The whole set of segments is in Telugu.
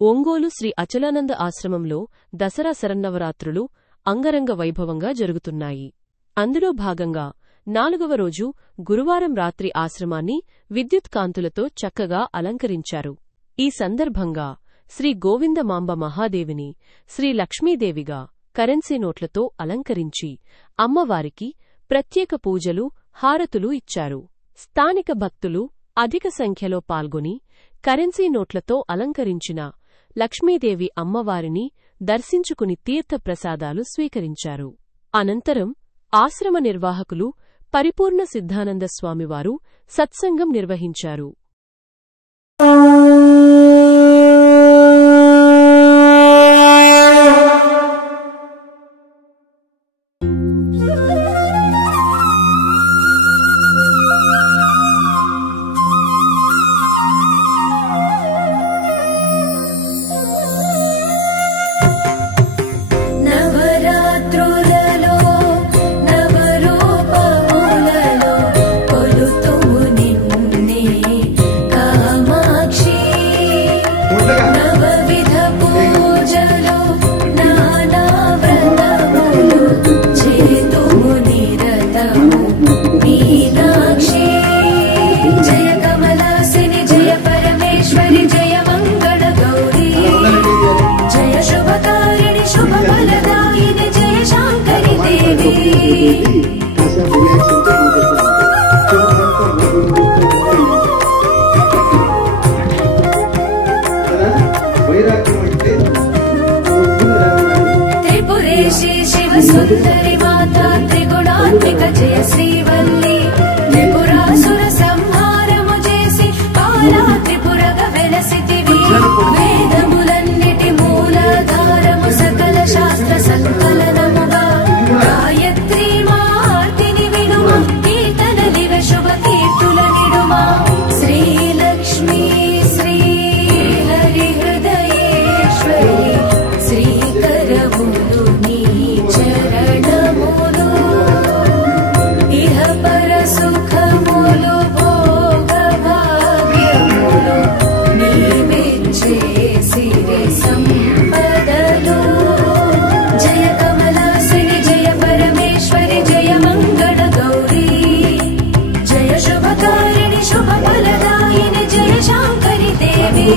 ఒంగోలు శ్రీ అచలానంద ఆశ్రమంలో దసరా శరన్నవరాత్రులు అంగరంగ వైభవంగా జరుగుతున్నాయి. అందులో భాగంగా 4వ రోజు గురువారం రాత్రి ఆశ్రమాన్ని విద్యుత్ కాంతులతో చక్కగా అలంకరించారు. ఈ సందర్భంగా శ్రీ గోవిందమాంబ మహాదేవిని శ్రీ లక్ష్మీదేవిగా కరెన్సీ నోట్లతో అలంకరించి అమ్మవారికి ప్రత్యేక పూజలు, హారతులు ఇచ్చారు. స్థానిక భక్తులు అధిక సంఖ్యలో పాల్గొని కరెన్సీ నోట్లతో అలంకరించిన లక్ష్మీదేవి అమ్మవారిని దర్శించుకుని తీర్థప్రసాదాలు స్వీకరించారు. అనంతరం ఆశ్రమ నిర్వాహకులు పరిపూర్ణ సిద్ధానంద స్వామివారు సత్సంగం నిర్వహించారు. त्रिपुरेशी शिव सुंदरी माता त्रिगुणात्मिक जय श्रीवल्ली त्रिपुरासुर संहारमु చేసి పాలా త్రిపురగ వెలసితివి వేదములన్నిటి మూలాధారము సకల శాస్త్ర సంకలనముగా గాయత్రీ మాతిని వినుమ కీర్తనలివ శుభ కీర్తుల నిడుమ శ్రీ లక్ష్మీ శ్రీ హరి హృదయేశ్వరి శ్రీకరములు నీ చరణములు ఇహ పర సుఖములు భోగ భాగ్యములు నీవిచ్చే సిరి సంపదలు జయ కమలాసిని జయ పరమేశ్వరి జయ మంగళ గౌరీ జయ శుభకారిణి శుభ ఫలదాయిని జయ శాంకరి దేవి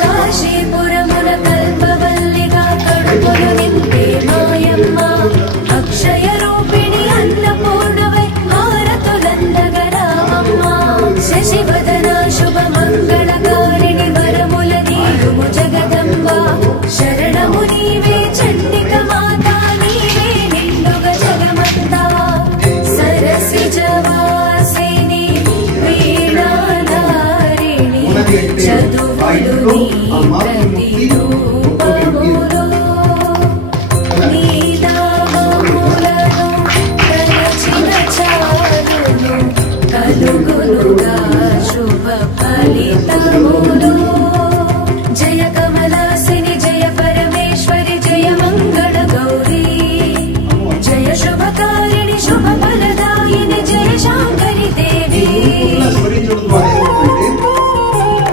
కాశీపురమున కల్పవల్లిగా కడుపులు నింపే మాయమ్మ అక్షయ రూపిణి అన్నపూర్ణవై హారతులందగ రామమ్మ శశివదన శుభ మంగళకారిణి వరముల నీయుము జగదంబ శరణము నీవే చండిక మాతా నీవే నిండుగ జగమంతా సరసిజవాసిని వీణాధారిణి చదువులు నీ ప్రతిరూపములు నీ నామములను తలచిన చాలును కలుగునుగా శుభ ఫలితములు జయ కమలాసిని జయ పరమేశ్వరి జయ మంగళ గౌరీ జయ శుభకారిణి శుభ ఫలదాయిని జయ శాంకరి దేవి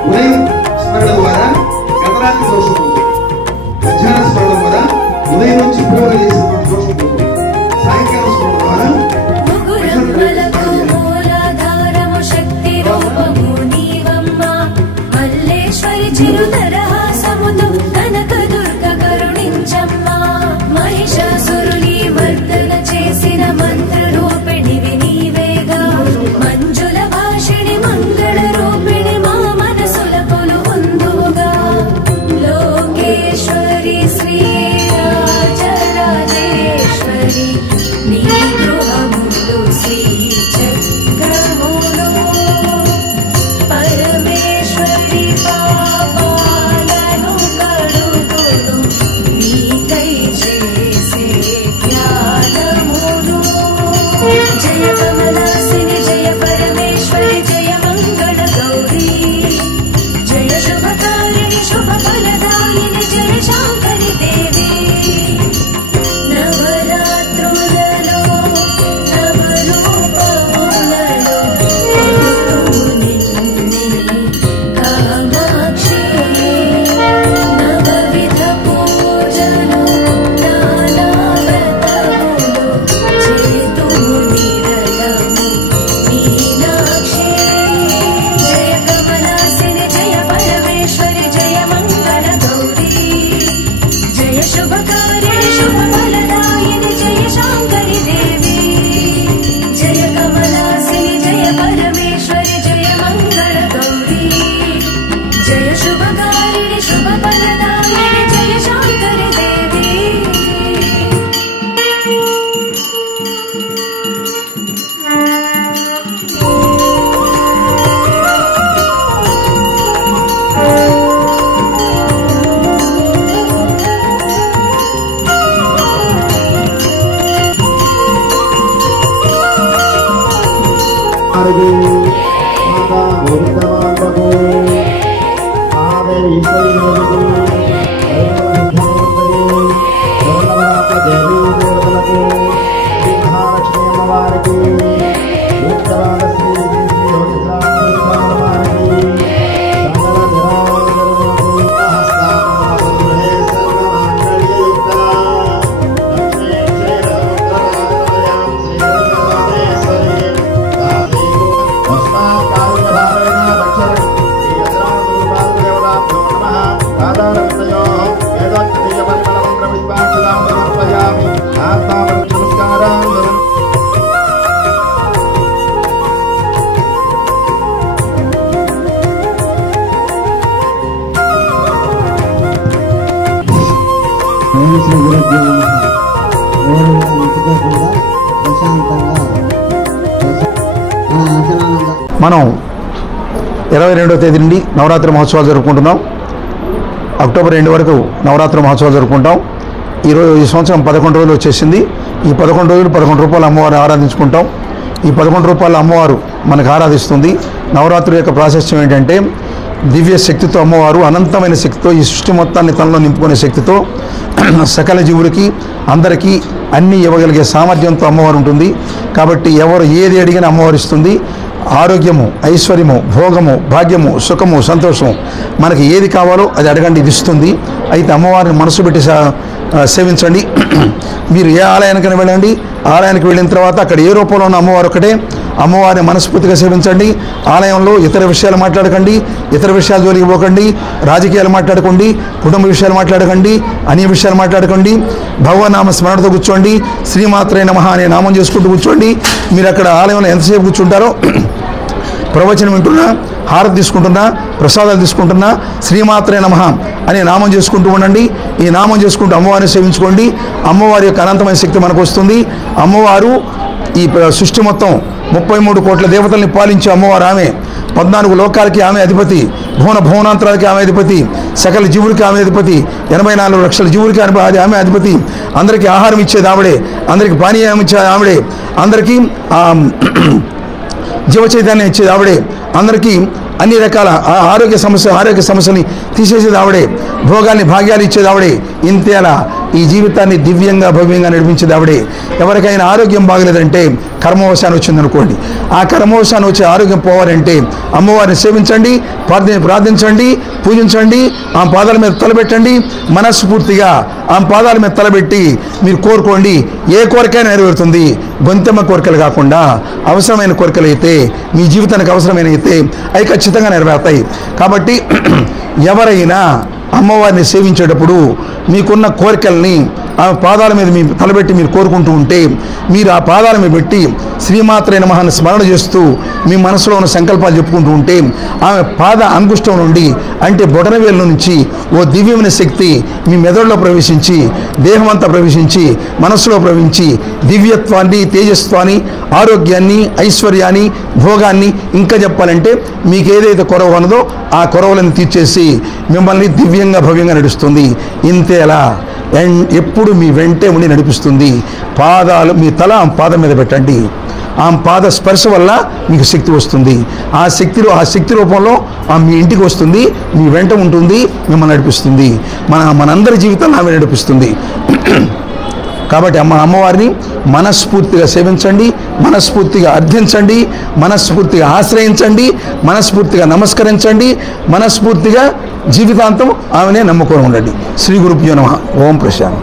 ఉదయం స్మరణ ద్వారా గతరాత్రి దోషం పోతుంది. మధ్యాహ్న స్మరణ ద్వారా ఉదయం నుంచి పూర్వం చేసినటువంటి దోషం పోతుంది. సాయంకాలం స్మరణ ద్వారా ముగురమ్మలకు మూలాధారము శక్తి రూపము నీవమ్మ మల్లేశ్వరి చిరుదరహాసముతో కనక దుర్గ కరుణించమ్మ మహిషాసురుని మర్దన చేసిన మంత్ర రూపిణివి నీవేగా మంజుల భాషిణి మంగళ రూపిణి మా మనసుల కొలువుందుగా లోకేశ్వరి శ్రీ రాజరాజేశ్వరి నీ గృహములు శ్రీ చక్రములు పరమేశ్వరి పాపాలను కడుగును నీకై చేసే ధ్యానములు జయ కమలాసిని జయ పరమేశ్వరి జయ మంగళ గౌరీ జయ శుభకారిణి శుభ ఫలదాయిని జయ శాంకరి దేవి అమ్మవారికి మాతా గోవిందమాంబకు మహాదేవి ఈశ్వరి దేవికి దేవీ దేవతలకు శ్రీ మహాలక్ష్మి అమ్మవారికి ఉత్తరాల శ్రీ శ్రీ అమ్మవారికి మనం 22వ తేదీ నుండి నవరాత్రి మహోత్సవాలు జరుపుకుంటున్నాం. అక్టోబర్ 2 వరకు నవరాత్రి మహోత్సవాలు జరుపుకుంటాం. ఈ సంవత్సరం 11 రోజులు వచ్చేసింది. ఈ 11 రోజులు 11 రూపాయల అమ్మవారిని ఆరాధించుకుంటాం. ఈ 11 రూపాయల అమ్మవారు మనకు ఆరాధిస్తుంది. నవరాత్రి యొక్క ప్రాశస్త్యం ఏంటంటే దివ్య శక్తితో అమ్మవారు అనంతమైన శక్తితో ఈ సృష్టి మొత్తాన్ని తనలో నింపుకునే శక్తితో సకల జీవులకి అందరికీ అన్నీ ఇవ్వగలిగే సామర్థ్యంతో అమ్మవారు ఉంటుంది. కాబట్టి ఎవరు ఏది అడిగినా అమ్మవారు ఇస్తుంది. ఆరోగ్యము, ఐశ్వర్యము, భోగము, భాగ్యము, సుఖము, సంతోషము మనకి ఏది కావాలో అది అడగండి, ఇది ఇస్తుంది. అయితే అమ్మవారిని మనసు పెట్టి సేవించండి. మీరు ఏ ఆలయానికైనా వెళ్ళండి, ఆలయానికి వెళ్ళిన తర్వాత అక్కడ ఏ రూపంలో ఉన్న అమ్మవారు ఒకటే, అమ్మవారిని మనస్ఫూర్తిగా సేవించండి. ఆలయంలో ఇతర విషయాలు మాట్లాడకండి, ఇతర విషయాలు జోలికి పోకండి, రాజకీయాలు మాట్లాడకండి, కుటుంబ విషయాలు మాట్లాడకండి, అన్ని విషయాలు మాట్లాడకండి. భగవన్నామ స్మరణతో కూర్చోండి. శ్రీమాత్రే నమః అనే నామం చేసుకుంటూ కూర్చోండి. మీరు అక్కడ ఆలయంలో ఎంతసేపు కూర్చుంటారో ప్రవచనం వింటున్నా, హారతి తీసుకుంటున్నా, ప్రసాదాలు తీసుకుంటున్నా, శ్రీమాత్రే నమః అనే నామం చేసుకుంటూ ఉండండి. ఈ నామం చేసుకుంటూ అమ్మవారిని సేవించుకోండి. అమ్మవారి యొక్క అనంతమైన శక్తి మనకు వస్తుంది. అమ్మవారు ఈ సృష్టి మొత్తం 33 కోట్ల దేవతల్ని పాలించే అమ్మవారు ఆమె. 14 లోకాలకి ఆమె అధిపతి, భువనాంతరాలకి ఆమె అధిపతి, సకల జీవులకి ఆమె అధిపతి, 84 లక్షల జీవులకి ఆమె అధిపతి. అందరికీ ఆహారం ఇచ్చేది ఆవిడే, అందరికీ పానీయం ఇచ్చేది ఆవిడే, అందరికీ జీవ చైతన్యం ఇచ్చేది ఆవిడే, అందరికీ అన్ని రకాల ఆరోగ్య సమస్యల్ని తీసేసేది ఆవిడే, భోగాల్ని భాగ్యాలు ఇచ్చేది ఆవిడే. ఇంతేలా ఈ జీవితాన్ని దివ్యంగా భవ్యంగా నడిపించేది ఆవిడే. ఎవరికైనా ఆరోగ్యం బాగలేదంటే కర్మవశాన్ని వచ్చిందనుకోండి, ఆ కర్మవశాన్ని వచ్చే ఆరోగ్యం పోవాలంటే అమ్మవారిని సేవించండి, ప్రార్థించండి, పూజించండి, ఆ పాదాల మీద తలబెట్టండి. మనస్ఫూర్తిగా ఆ పాదాల మీద తలబెట్టి మీరు కోరుకోండి. ఏ కోరికైనా నెరవేరుతుంది. గొంతెమ్మ కోరికలు కాకుండా అవసరమైన కోరికలు అయితే, మీ జీవితానికి అవసరమైన అయితే అవి ఖచ్చితంగా నెరవేరుతాయి. కాబట్టి ఎవరైనా అమ్మవారిని సేవించేటప్పుడు మీకున్న కోరికల్ని ఆ పాదాల మీద మీ తలబెట్టి మీరు కోరుకుంటూ ఉంటే, మీరు ఆ పాదాల మీద పెట్టి శ్రీమాత్రే నమః స్మరణ చేస్తూ మీ మనసులో ఉన్న సంకల్పాలు చెప్పుకుంటూ ఉంటే, ఆమె పాద అంగుష్టం నుండి అంటే బొటనవేలు నుంచి ఓ దివ్యమైన శక్తి మీ మెదడులో ప్రవేశించి, దేహం అంతా ప్రవేశించి, మనస్సులో ప్రవేశించి దివ్యత్వాన్ని, తేజస్వాన్ని, ఆరోగ్యాన్ని, ఐశ్వర్యాన్ని, భోగాన్ని, ఇంకా చెప్పాలంటే మీకు ఏదైతే కొరవ ఉన్నదో ఆ కొరవలను తీర్చేసి మిమ్మల్ని దివ్యంగా భవ్యంగా నడుస్తుంది. ఇంతేలా ఎప్పుడు మీ వెంటే ఉండి నడిపిస్తుంది. పాదాలు మీ తల ఆ పాదం మీద పెట్టండి. ఆ పాద స్పర్శ వల్ల మీకు శక్తి వస్తుంది. ఆ శక్తి రూపంలో మీ ఇంటికి వస్తుంది, మీ వెంట ఉంటుంది, మిమ్మల్ని నడిపిస్తుంది. మనందరి జీవితాన్ని ఆమె నడిపిస్తుంది. కాబట్టి అమ్మవారిని మనస్ఫూర్తిగా సేవించండి, మనస్ఫూర్తిగా అర్థించండి, మనస్ఫూర్తిగా ఆశ్రయించండి, మనస్ఫూర్తిగా నమస్కరించండి, మనస్ఫూర్తిగా జీవితాంతం ఆమెనే నమ్ముకొని ఉండండి. శ్రీ గురుభ్యో నమః. ఓం ప్రశాంత్.